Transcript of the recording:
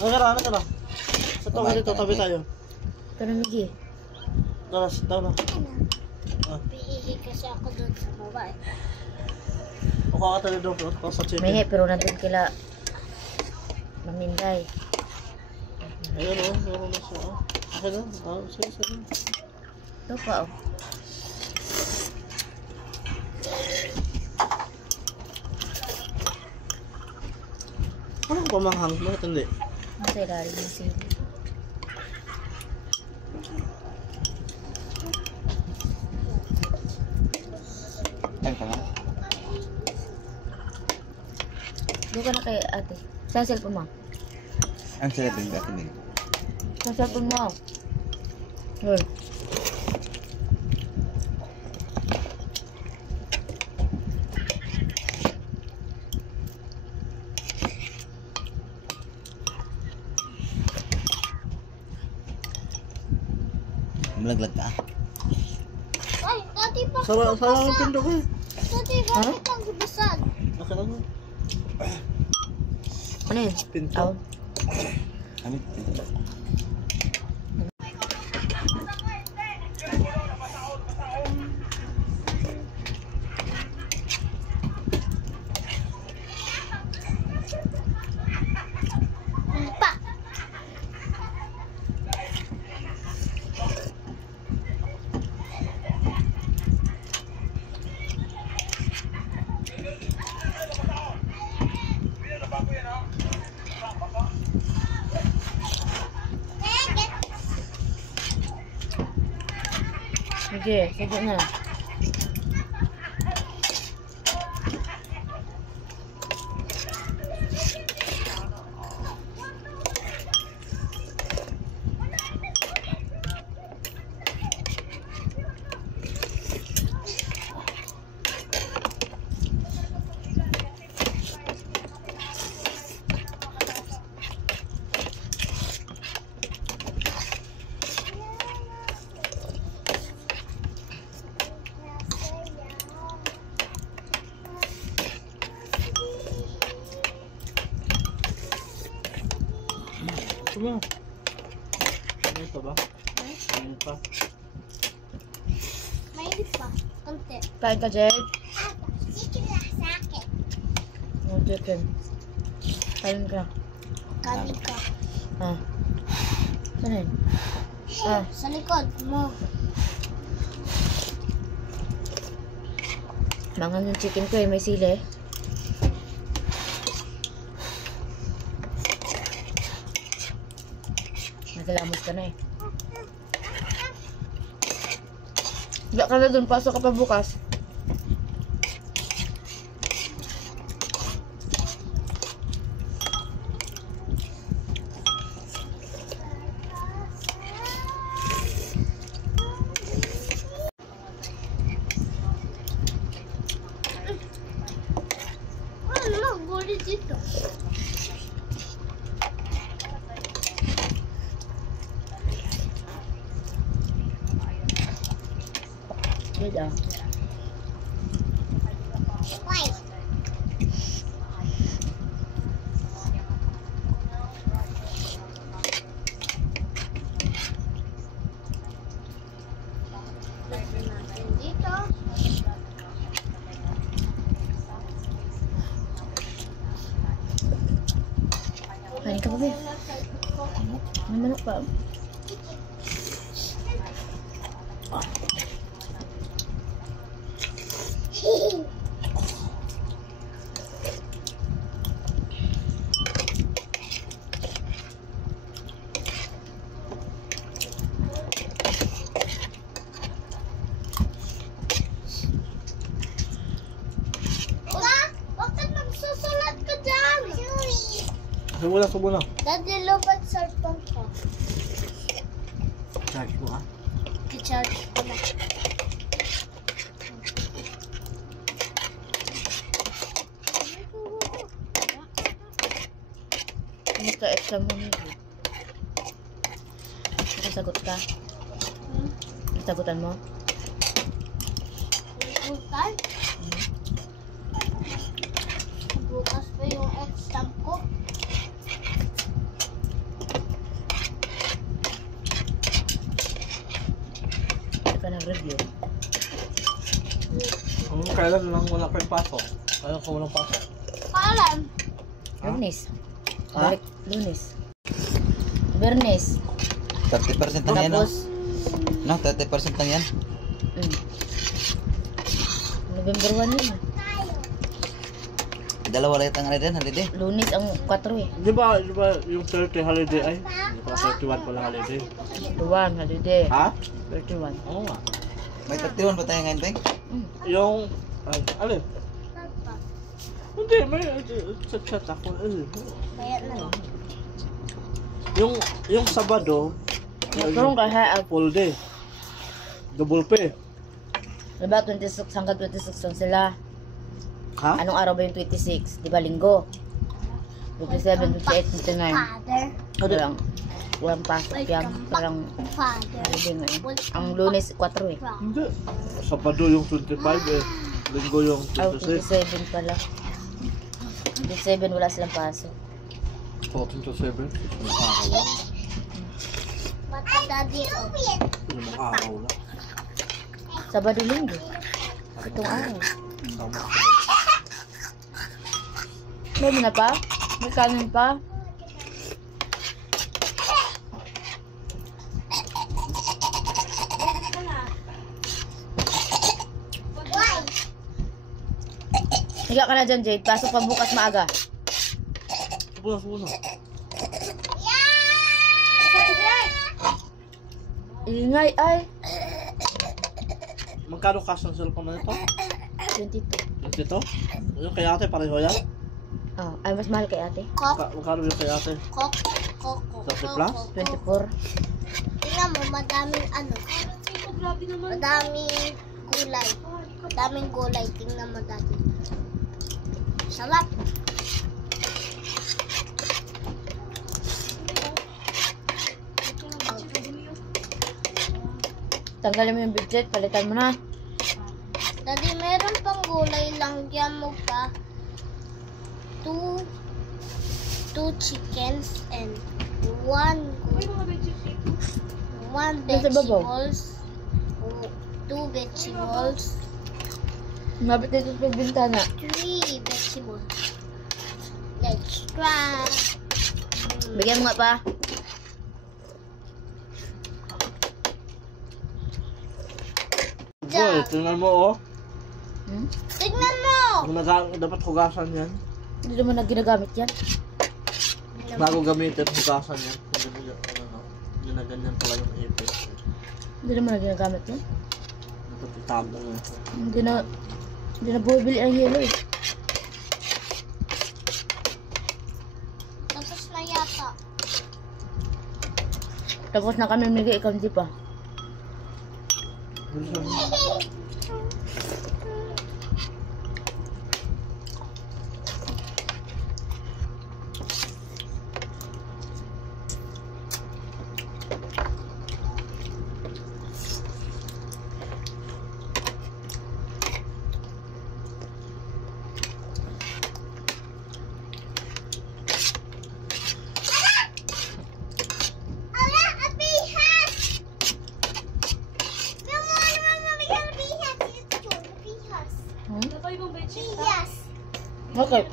Ano ka na? Sa tabi dito, tabi tayo. Ito na, Miggy. Tara, sit down na. Pihihi kasi ako doon sa baba eh. Mukha ka tayo doon, pero sa chicken. May pero nandun kila Maminday. Ayun o, meron na siya. Okay na, sige. Ito pa, oh. Ano ko pamanghang? Bakit hindi? Nasa ilalim ng sili. Ay, pa nga. Doon ka na kay ate. Saan cellphone mo? Ang sarap yung dati din. Saan cellphone mo? Hoy. Malaglag ka. Ay, dati pa. Sarang ang pindok eh. Dati bakit ang gubasag? Okay lang yun. Ano yun? Pinto. Oh. Amit. Pa. Sige, sige na. Ano? Ano ito ba? Ano pa? May pa. Konti. Kain ka, Jed? Chicken na sa akin. No, chicken. Kain ka. Kami ka. Ah. Saan yun? Ah. Sa likod mo. Mangan yung chicken ko eh, may sili. Nagkalamos ka na eh. Wala ka na dun, pasok ka pa bukas. Ano? Guli dito. Good ah. Why? Lagyan natin dito. Kain ka pa ba? May manok pa. Bakit magsusulat ka dyan? Subo na. Daddy, lobat cellphone ko. Charge mo ah. I-charge ko na. Magka-extra mo nito. Nakasagot ka? Nasagutan mo? Bukas? Bukas pa yung exam ko. Review. Kailan lang wala kayong pasok? Kailan ko walang pasok? Kailan? Lunes. Ha? Balik, Lunes. Bernes. 30% lang yan, no? Tapos, No, 30% lang yan. November 1 yun. Dalawa lang ang holiday. Lunes ang 4 eh. Di ba yung 30 holiday ay? Di ba 31 pala holiday? 31, holiday. Ha? 31. Oo nga. May 31 ba tayo ngayon, Beng? Yung, alin? Hindi, may chat ako. Kaya na. Yung Sabado, Nagkaroon kasi at full day. Double pay. diba 26 hanggang 26 lang sila. Ha? Anong araw ba yung 26? Di ba linggo? 27, 28, 29. Father. Walang pasok yan. Parang Father. holiday ngayon. Ang Lunes 4 eh. Hindi. Sabado yung 25 eh. Linggo yung Oh, 26. 27 pala. 27 wala silang pasok. 14 to 7. Limang araw lang. Mata daddy. Limang araw lang. Sabado linggo. Itong araw. Tama. May na pa? May kanin pa? Higa ka na dyan, Jade. Pasok pa bukas maaga. Bukas muna. Ingay ay. Magkano cash ng cellphone na ito? 22. Ito? Yung kay ate, pareho yan? Oh, ay mas mahal kay ate. Magkano yung kay ate? Kok. 30 plus? 24. Tingnan mo, madaming ano. Madaming gulay. Madaming gulay. Tingnan mo daddy. Sarap. Tanggalin mo yung budget, palitan mo na. Daddy, meron pang gulay. Langyan mo pa. Two chickens and one Nasa babaw. vegetables. Two vegetables. Mabit dito sa bintana. 3 vegetables. Let's try. Bigyan mo nga pa. Boy, tingnan mo oh. Hmm? Tignan mo! Dapat hugasan yan. Hindi naman na ginagamit yan. Bago gamitin, hugasan yan. Hindi na ganyan pala yung ipis. Hindi naman na ginagamit yan. Dapat itabo mo. Hindi na bumibili ang yelo eh. Tapos na yata. Tapos na kami nagay, ikaw hindi pa. Yes. Okay.